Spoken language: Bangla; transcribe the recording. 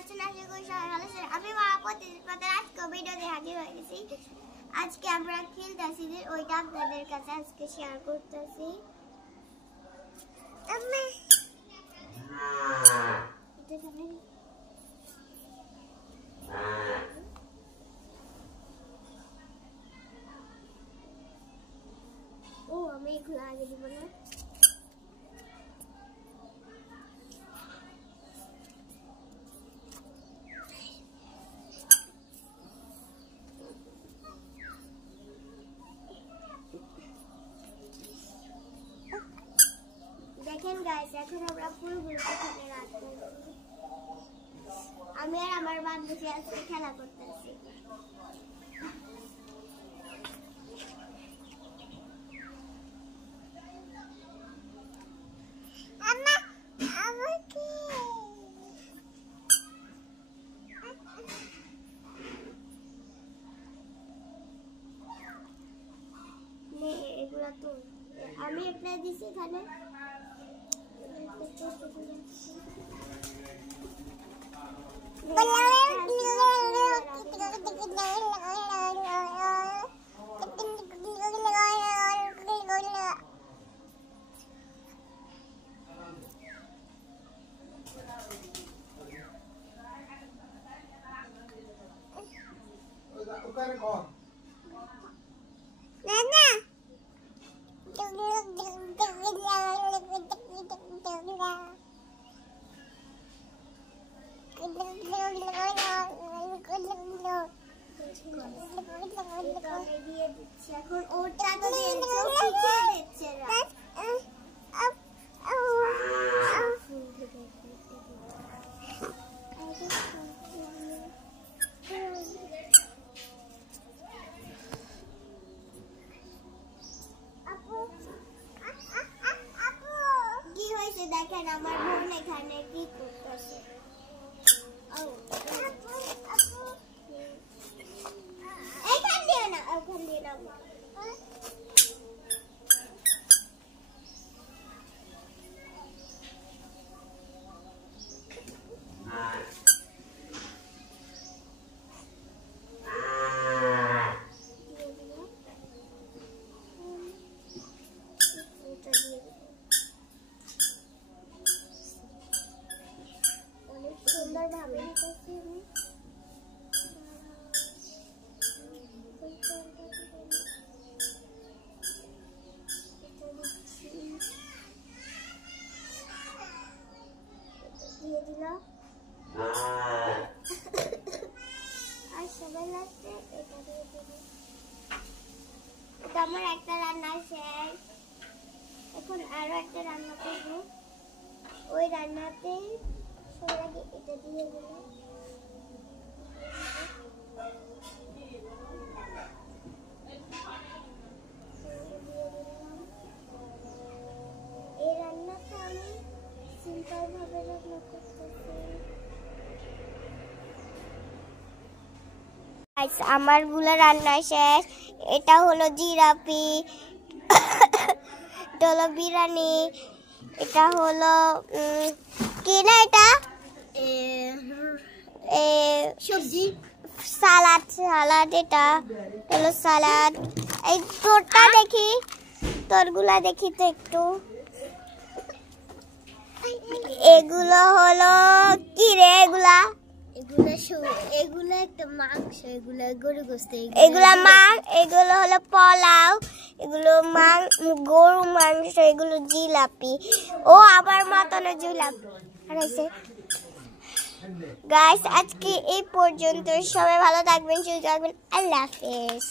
আছেন? আশা করি সবাই ভালো আছেন। আমি মা প্রতিদিন আজকে ভিডিওতে হাজির হয়ে গেছি। আজকে আমরা খেলতেছি যে ওইটা আপনাদের কাছে আজকে শেয়ার করতেছি। ও আমি এগুলো আগে দিব না। দেখেন গাইস, এখন আমরা ফুলগুলো এখানে রাখবো। আমি আর আমার বান্ধবী আজকে খেলা করতেছি। এগুলা তো আমি একটা দিছি এখানে। এখন ওটা তো দিচ্ছে কি হয়েছে দেখেন আমার বোন এখানে কি করতেছে। এইখান দিয়ে না, ওখান দিয়ে না। অনেক সুন্দর ভাবে দিতেছি আমি। দিয়ে দিলাম আর সবাই লাগছে এটা দিয়ে দিলাম। এটা আমার একটা রান্না শেষ। এখন আরো একটা রান্না করবো। ওই রান্নাতে সবার আগে এটা দিয়ে দিলাম। এই রান্নাটা আমি সিম্পল ভাবে রান্না করতেছি। আমার গুলা রান্না শেষ। এটা হলো জিরাপি, এটা হলো বিরিয়ানি, এটা হলো কি না এটা সবজি সালাদ। এটা হলো সালাদ। এই তোরটা দেখি, তোরগুলা দেখি তো একটু। এগুলো হলো কি রে? এগুলা একটা মাংস, এগুলা গরু গোশত, এগুলা এগুলো হলো পোলাও, এগুলো গরু মাংস, এগুলো জিলাপি। ও আবার মতনের জিলাপি আছে। গাইস আজকে এই পর্যন্ত। সবাই ভালো থাকবেন, সুস্থ থাকবেন। আল্লাহ হাফেজ।